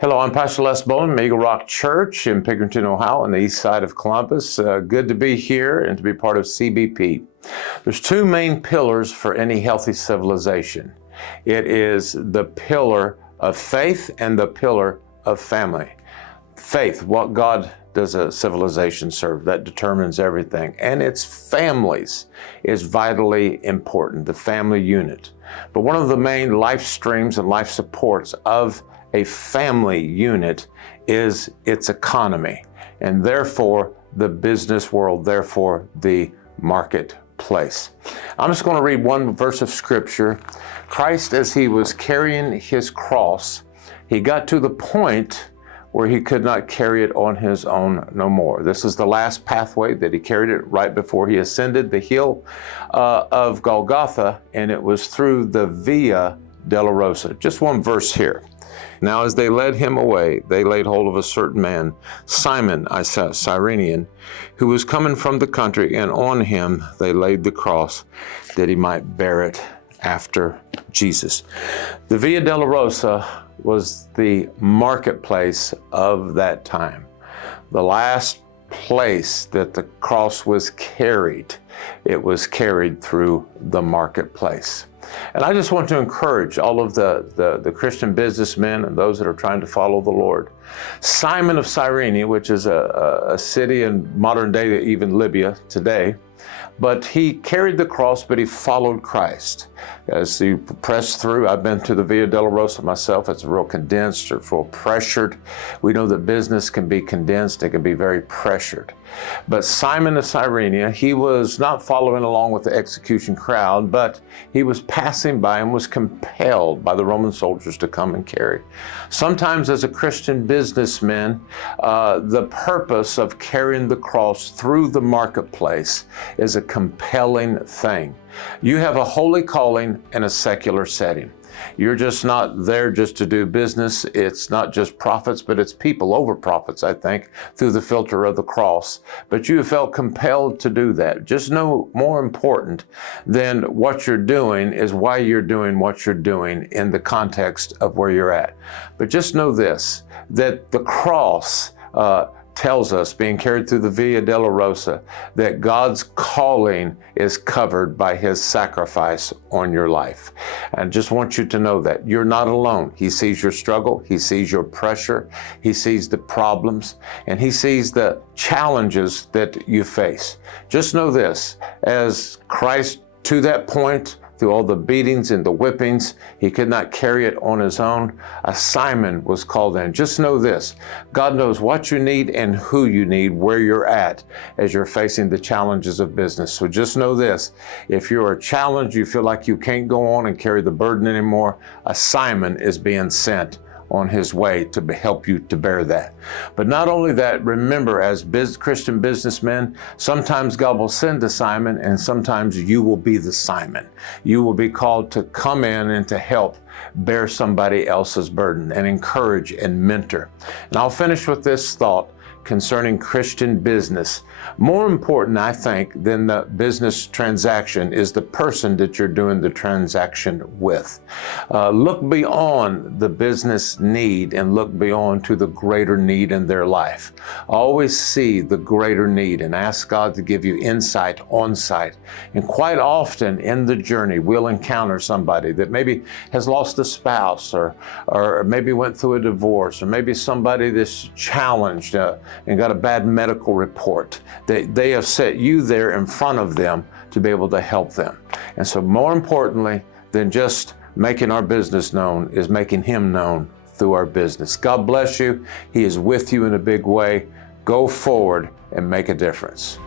Hello, I'm Pastor Les Bowen, Eagle Rock Church in Pickerington, Ohio, on the east side of Columbus. Good to be here and to be part of CBP. There's two main pillars for any healthy civilization. It is the pillar of faith and the pillar of family. Faith, what God does a civilization serve? That determines everything. And its families is vitally important, the family unit. But one of the main life streams and life supports of a family unit is its economy, and therefore the business world, therefore the marketplace. I'm just going to read one verse of scripture. Christ, as he was carrying his cross, he got to the point where he could not carry it on his own no more. This is the last pathway that he carried it right before he ascended the hill of Golgotha, and it was through the Via Dolorosa. Just one verse here. Now as they led him away, they laid hold of a certain man, Simon, a Cyrenian, who was coming from the country, and on him they laid the cross, that he might bear it after Jesus. The Via Dolorosa was the marketplace of that time. The last place that the cross was carried, it was carried through the marketplace. And I just want to encourage all of the Christian businessmen and those that are trying to follow the Lord. Simon of Cyrene, which is a city in modern day, even Libya today, but he carried the cross, but he followed Christ. As you press through, I've been to the Via Dolorosa myself. It's real condensed, it's real pressured. We know that business can be condensed, it can be very pressured. But Simon of Cyrene, he was not following along with the execution crowd, but he was passing by and was compelled by the Roman soldiers to come and carry. Sometimes as a Christian businessman, the purpose of carrying the cross through the marketplace is a compelling thing. You have a holy calling in a secular setting. You're just not there just to do business. It's not just profits, but it's people over profits, I think, through the filter of the cross. But you have felt compelled to do that. Just know more important than what you're doing is why you're doing what you're doing in the context of where you're at. But just know this, that the cross tells us, being carried through the Via Dolorosa, that God's calling is covered by his sacrifice on your life. And just want you to know that you're not alone. He sees your struggle, he sees your pressure, he sees the problems, and he sees the challenges that you face. Just know this, as Christ to that point, through all the beatings and the whippings, he could not carry it on his own. A Simon was called in. Just know this, God knows what you need and who you need, where you're at as you're facing the challenges of business. So just know this, if you're challenged, you feel like you can't go on and carry the burden anymore, a Simon is being sent on his way to help you to bear that. But not only that, remember, as Christian businessmen, sometimes God will send a Simon, and sometimes you will be the Simon. You will be called to come in and to help bear somebody else's burden and encourage and mentor. And I'll finish with this thought concerning Christian business. More important, I think, than the business transaction is the person that you're doing the transaction with. Look beyond the business need and look beyond to the greater need in their life. Always see the greater need and ask God to give you insight on sight. And quite often in the journey, we'll encounter somebody that maybe has lost a spouse or maybe went through a divorce, or maybe somebody that's challenged and got a bad medical report. They have set you there in front of them to be able to help them. And so more importantly than just making our business known is making him known through our business. God bless you. He is with you in a big way. Go forward and make a difference.